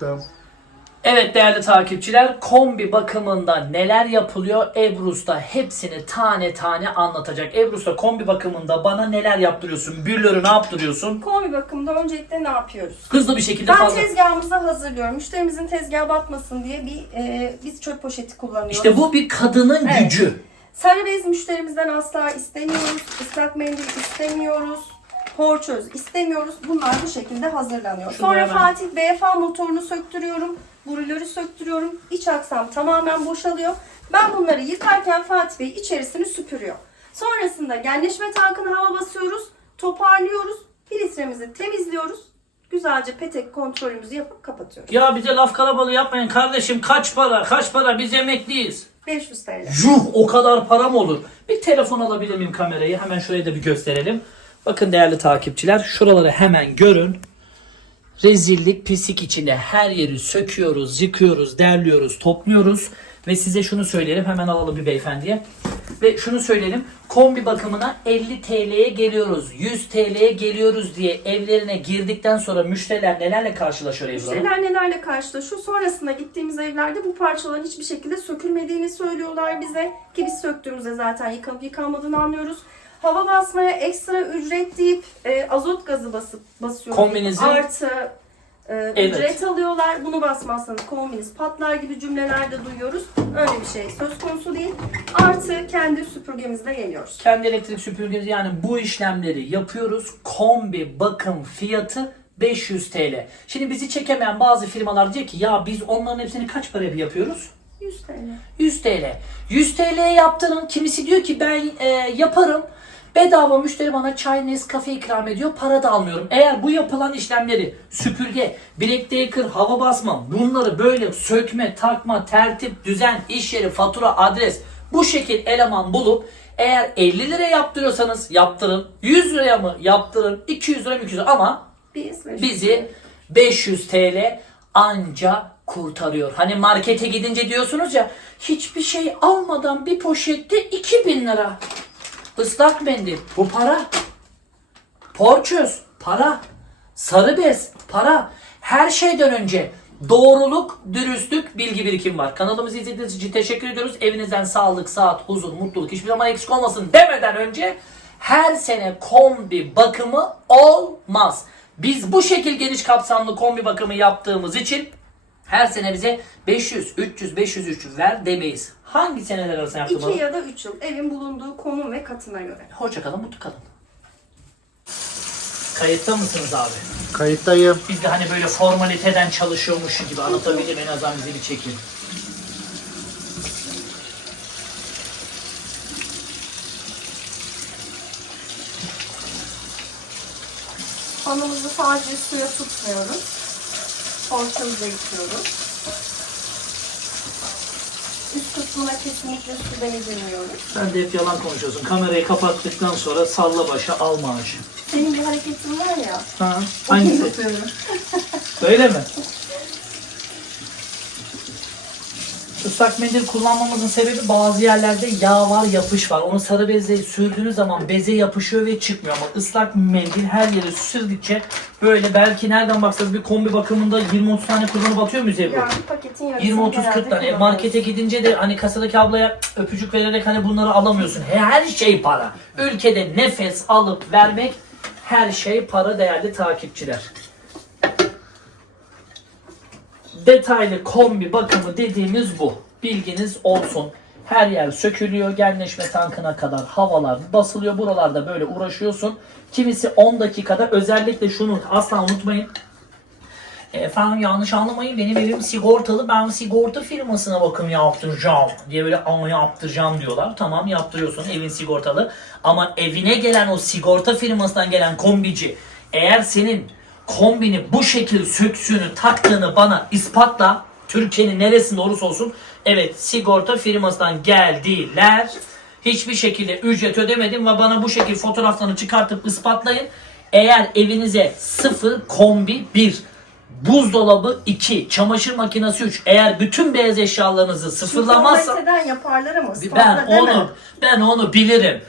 Tamam. Evet değerli takipçiler, kombi bakımında neler yapılıyor Ebru'sta hepsini tane tane anlatacak. Ebru'sta kombi bakımında bana neler yaptırıyorsun? Bülleri ne yaptırıyorsun? Kombi bakımında öncelikle ne yapıyoruz? Hızlı bir şekilde Ben fazla. tezgahımızı hazırlıyorum. Müşterimizin tezgaha batmasın diye bir e, biz çöp poşeti kullanıyoruz. İşte bu bir kadının Evet. gücü. Sarı bez müşterimizden asla istemiyoruz. Islak mendil istemiyoruz. Porçöz istemiyoruz. Bunlar bu şekilde hazırlanıyor. Şunu Sonra Fatih BFA motorunu söktürüyorum. Brülörü söktürüyorum. İç aksam tamamen boşalıyor. Ben bunları yıkarken Fatih Bey içerisini süpürüyor. Sonrasında genleşme tankına hava basıyoruz. Toparlıyoruz. Filtremizi temizliyoruz. Güzelce petek kontrolümüzü yapıp kapatıyoruz. Ya bize laf kalabalığı yapmayın kardeşim. Kaç para? Kaç para? Biz emekliyiz. 500 TL. Yuh o kadar para mı olur? Bir telefon alabilir miyim kamerayı? Hemen şurayı da bir gösterelim. Bakın değerli takipçiler şuraları hemen görün. Rezillik pislik içinde her yeri söküyoruz, yıkıyoruz, derliyoruz, topluyoruz. Ve size şunu söyleyelim hemen alalım bir beyefendiye. Ve şunu söyleyelim kombi bakımına 50 TL'ye geliyoruz, 100 TL'ye geliyoruz diye evlerine girdikten sonra müşteriler nelerle karşılaşıyor Hanım? Müşteriler nelerle karşılaşıyor? Sonrasında gittiğimiz evlerde bu parçaların hiçbir şekilde sökülmediğini söylüyorlar bize. Ki biz söktüğümüzde zaten yıkanıp yıkanmadığını anlıyoruz. Hava basmaya ekstra ücret deyip e, azot gazı basıp basıyor. Kombinizin- Artı e, Evet. ücret alıyorlar. Bunu basmazsanız kombiniz patlar gibi cümleler de duyuyoruz. Öyle bir şey söz konusu değil. Artı kendi süpürgemizle geliyoruz. Kendi elektrik süpürgeniz yani bu işlemleri yapıyoruz. Kombi bakım fiyatı 500 TL. Şimdi bizi çekemeyen bazı firmalar diyor ki ya biz onların hepsini kaç paraya bir yapıyoruz? 100 TL. 100 TL. 100 TL'ye yaptırın. Kimisi diyor ki ben e, yaparım. Bedava müşteri bana çay Nescafe ikram ediyor. Para da almıyorum. Eğer bu yapılan işlemleri süpürge, bilek yıkır, hava basma bunları böyle sökme, takma, tertip, düzen, iş yeri, fatura, adres bu şekil eleman bulup eğer 50 liraya yaptırıyorsanız yaptırın. 100 liraya mı yaptırın. 200 lira mı 200 lira ama bizi 500 TL anca kurtarıyor. Hani markete gidince diyorsunuz ya hiçbir şey almadan bir poşette 2000 lira. Islak mendil bu para. Porçöz para. Sarı bez para. Her şeyden önce doğruluk, dürüstlük, bilgi birikim var. Kanalımızı izlediğiniz için teşekkür ediyoruz. Evinizden sağlık, saat, huzur, mutluluk hiçbir zaman eksik olmasın demeden önce her sene kombi bakımı olmaz. Biz bu şekil geniş kapsamlı kombi bakımı yaptığımız için her sene bize 500, 300, 500, 300 ver demeyiz. Hangi seneler arasında yaptım 2 ya da 3 yıl evin bulunduğu konum ve katına göre. Hoşça kalın, mutlu kalın. Kayıtta mısınız abi? Kayıttayım. Biz de hani böyle formaliteden çalışıyormuş gibi anlatabileyim en azından bizi bir çekin. Fanımızı sadece suya tutmuyoruz. Porçamızı yıkıyoruz. Üst kısmına kesinlikle su denizlemiyoruz. Sen de hep yalan konuşuyorsun. Kamerayı kapattıktan sonra salla başa al maaşı. Senin bir hareketin var ya. Ha, hangisi? yapıyorum. Öyle mi? Islak mendil kullanmamızın sebebi bazı yerlerde yağ var, yapış var. Onu sarı bezle sürdüğünüz zaman beze yapışıyor ve çıkmıyor. Ama ıslak mendil her yere sürdükçe böyle belki nereden baksanız bir kombi bakımında 20-30 tane kullanıp atıyor muyuz Ebru? Yani bir paketin yarısını 20-30-40 genelde tane. E, markete gidince de hani kasadaki ablaya öpücük vererek hani bunları alamıyorsun. He- Her şey para. Ülkede nefes alıp vermek her şey para değerli takipçiler. Detaylı kombi bakımı dediğimiz bu. Bilginiz olsun. Her yer sökülüyor. Genleşme tankına kadar havalar basılıyor. Buralarda böyle uğraşıyorsun. Kimisi 10 dakikada özellikle şunu asla unutmayın. Efendim yanlış anlamayın benim evim sigortalı ben sigorta firmasına bakım yaptıracağım diye böyle ama yaptıracağım diyorlar. Tamam yaptırıyorsun evin sigortalı ama evine gelen o sigorta firmasından gelen kombici eğer senin kombini bu şekil söksüğünü taktığını bana ispatla Türkiye'nin neresinde olursa olsun evet sigorta firmasından geldiler hiçbir şekilde ücret ödemedim ve bana bu şekil fotoğraflarını çıkartıp ispatlayın. Eğer evinize sıfır kombi 1 buzdolabı 2 çamaşır makinesi 3 eğer bütün beyaz eşyalarınızı sıfırlamazsa Formaliteden yaparlar ama ben onu ben onu bilirim.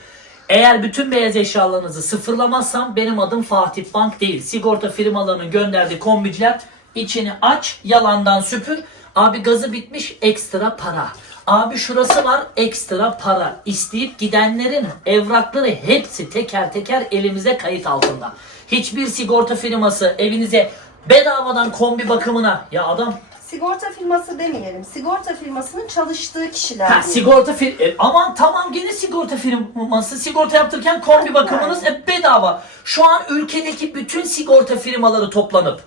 Eğer bütün beyaz eşyalarınızı sıfırlamazsam benim adım Fatih Bank değil. Sigorta firmalarının gönderdiği kombiciler içini aç, yalandan süpür. Abi gazı bitmiş ekstra para. Abi şurası var ekstra para. İsteyip gidenlerin evrakları hepsi teker teker elimize kayıt altında. Hiçbir sigorta firması evinize bedavadan kombi bakımına ya adam Sigorta firması demeyelim. Sigorta firmasının çalıştığı kişiler. Ha, diyelim. sigorta fir e, aman tamam gene sigorta firması sigorta yaptırırken kombi bakımınız e, bedava. Şu an ülkedeki bütün sigorta firmaları toplanıp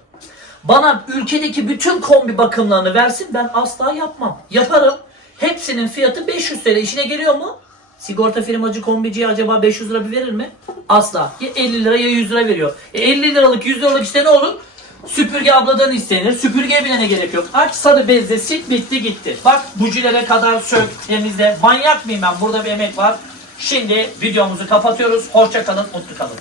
bana ülkedeki bütün kombi bakımlarını versin ben asla yapmam. Yaparım. Hepsinin fiyatı 500 TL. İşine geliyor mu? Sigorta firmacı kombiciye acaba 500 lira bir verir mi? Asla. Ya 50 lira ya 100 lira veriyor. E 50 liralık 100 liralık işte ne olur? Süpürge abladan istenir. Süpürgeye binene gerek yok. Aç sarı bezle sil bitti gitti. Bak bucilere kadar sök temizle. Manyak mıyım ben? Burada bir emek var. Şimdi videomuzu kapatıyoruz. Hoşça kalın, mutlu kalın.